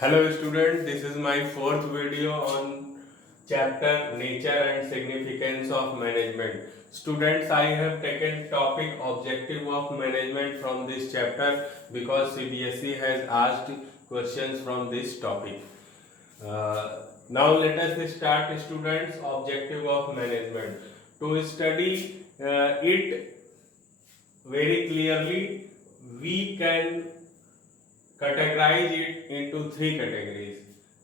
Hello student, this is my fourth video on chapter Nature and Significance of Management. Students, I have taken topic objective of management from this chapter because CBSE has asked questions from this topic. Now let us start students objective of management. To study it very clearly, we can categorize it into three categories: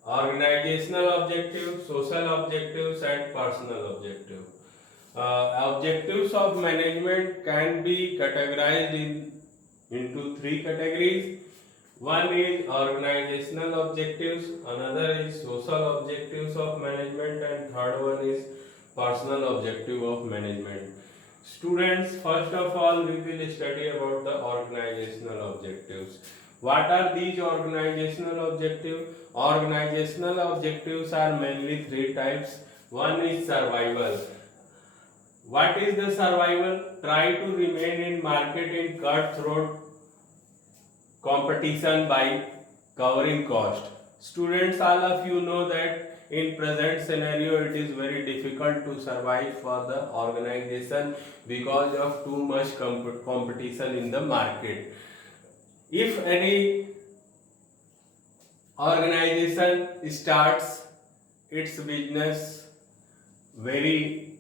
organizational objectives, social objectives, and personal objectives. Objectives of management can be categorized into three categories. One is organizational objectives, another is social objectives of management, and third one is personal objective of management. Students, first of all, we will study about the organizational objectives. What are these organizational objectives? Organizational objectives are mainly three types. One is survival. What is the survival? Try to remain in market in cutthroat competition by covering cost. Students, all of you know that in present scenario it is very difficult to survive for the organization because of too much competition in the market. If any organization starts its business very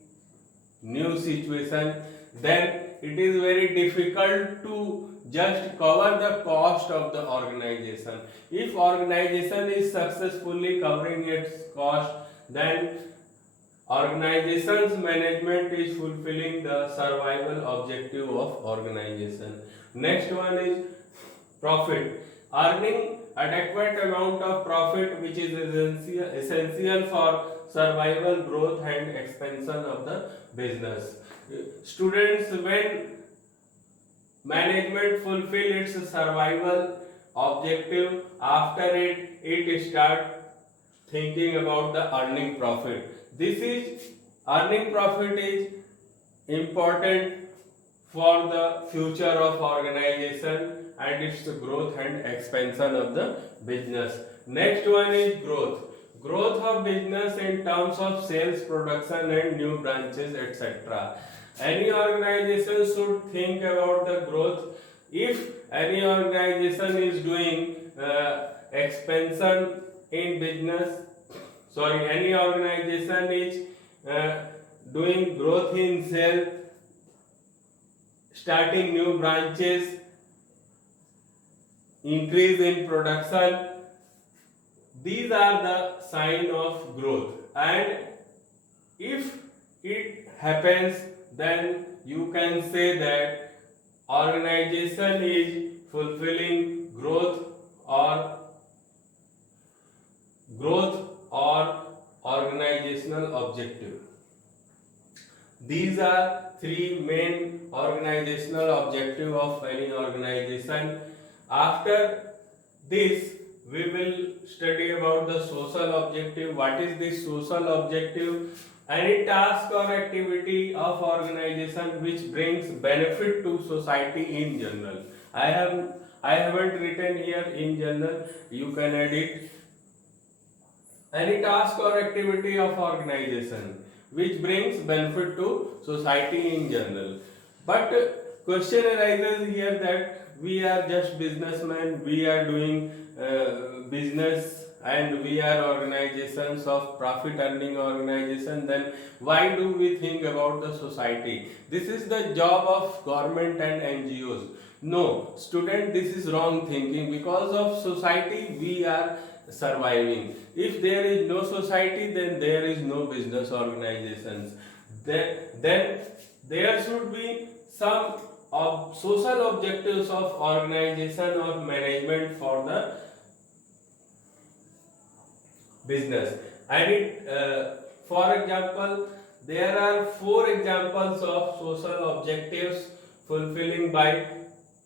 new situation, then it is very difficult to just cover the cost of the organization. If organization is successfully covering its cost, then organization's management is fulfilling the survival objective of organization. Next one is profit. Earning adequate amount of profit which is essential for survival, growth and expansion of the business. Students, when management fulfill its survival objective, after it start thinking about the earning profit. This is earning profit is important for the future of organization and its growth and expansion of the business. Next one is growth. Growth of business in terms of sales, production and new branches, etc. Any organization should think about the growth. If any organization is doing expansion in business, any organization is doing growth in sales, starting new branches, increase in production, these are the sign of growth. And if it happens, then you can say that organization is fulfilling growth or organizational objective. These are three main organizational objective of any organization. After this, we will study about the social objective. What is this social objective? Any task or activity of organization which brings benefit to society in general. I haven't written here in general. You can add it. Any task or activity of organization which brings benefit to society in general. But question arises here that we are just businessmen, we are doing business and we are organizations of profit earning organization, then why do we think about the society? This is the job of government and NGOs. No, student, this is wrong thinking. Because of society we are surviving. If there is no society, then there is no business organizations. Then there should be some social objectives of organization or management for the business. For example, there are four examples of social objectives fulfilling by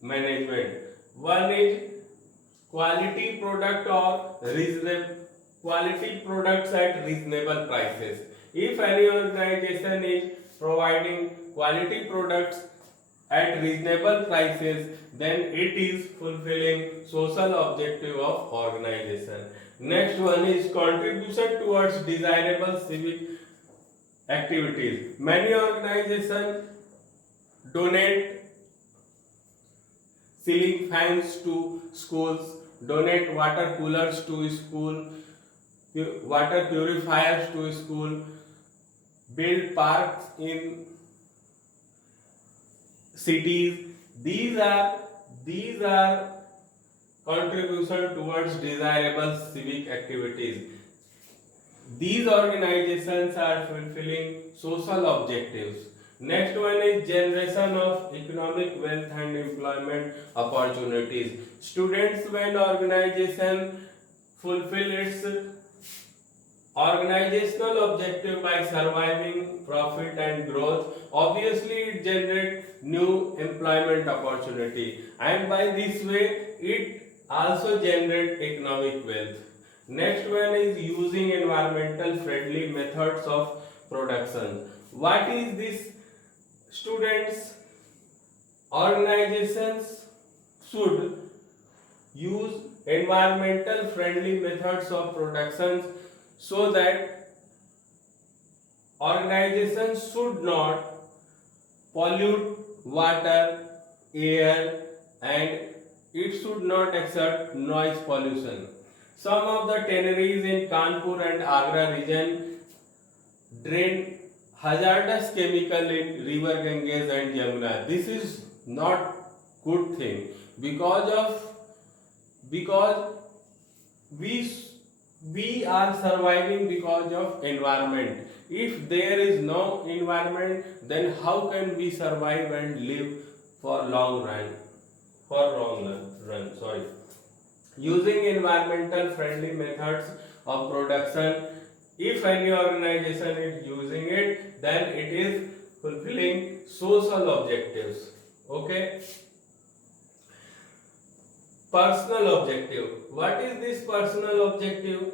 management. One is quality product or reasonable quality products at reasonable prices. If any organization is providing quality products at reasonable prices, then it is fulfilling social objective of organization. Next one is contribution towards desirable civic activities. Many organizations donate ceiling fans to schools, donate water coolers to school, water purifiers to school, build parks in cities. These are contribution towards desirable civic activities. These organizations are fulfilling social objectives. Next one is generation of economic wealth and employment opportunities. Students, when organization fulfill its organizational objective by surviving, profit and growth, obviously it generates new employment opportunity, and by this way it also generates economic wealth. Next one is using environmental friendly methods of production. What is this? Students, organizations should use environmental friendly methods of production, so that organizations should not pollute water, air, and it should not exert noise pollution. Some of the tanneries in Kanpur and Agra region drain hazardous chemical in river Ganges and Yamuna. This is not good thing, because we we are surviving because of environment. If there is no environment, then how can we survive and live for long run? Sorry. Using environmental friendly methods of production, if any organization is using it, then it is fulfilling social objectives. Okay. Personal objective. What is this personal objective?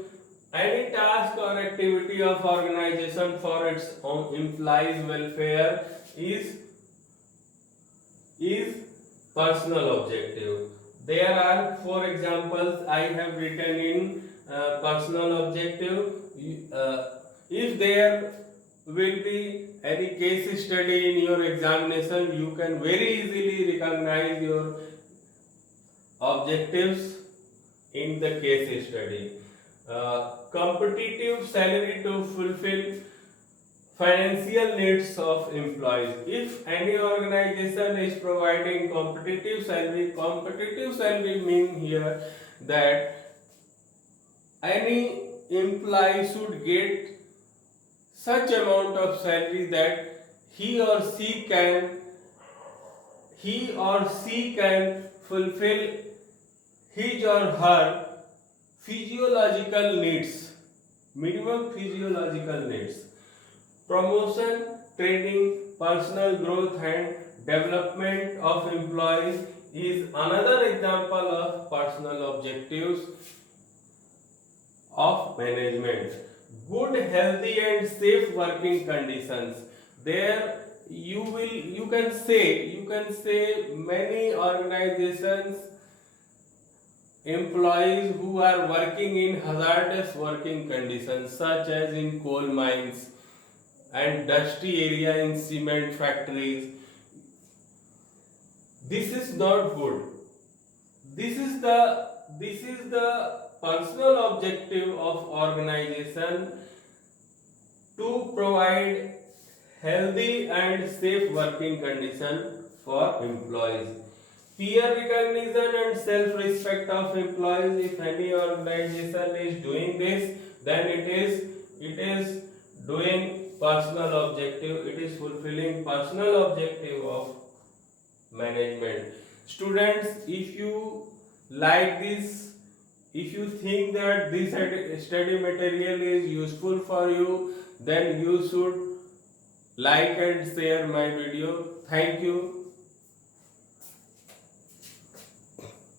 Any task or activity of organization for its own employees' welfare is personal objective. There are four examples I have written in personal objective. If there will be any case study in your examination, you can very easily recognize your objectives in the case study. Competitive salary to fulfill financial needs of employees. If any organization is providing competitive salary mean here that any employee should get such amount of salary that he or she can fulfill his or her physiological needs, minimum physiological needs. Promotion, training, personal growth and development of employees is another example of personal objectives of management. Good, healthy and safe working conditions. There you can say many organizations employees who are working in hazardous working conditions, such as in coal mines and dusty area in cement factories. This is not good. This is the personal objective of organization to provide healthy and safe working condition for employees. Peer recognition and self-respect of employees. If any organization is doing this, then it is doing personal objective. It is fulfilling personal objective of management. Students, if you like this, if you think that this study material is useful for you, then you should like and share my video. Thank you.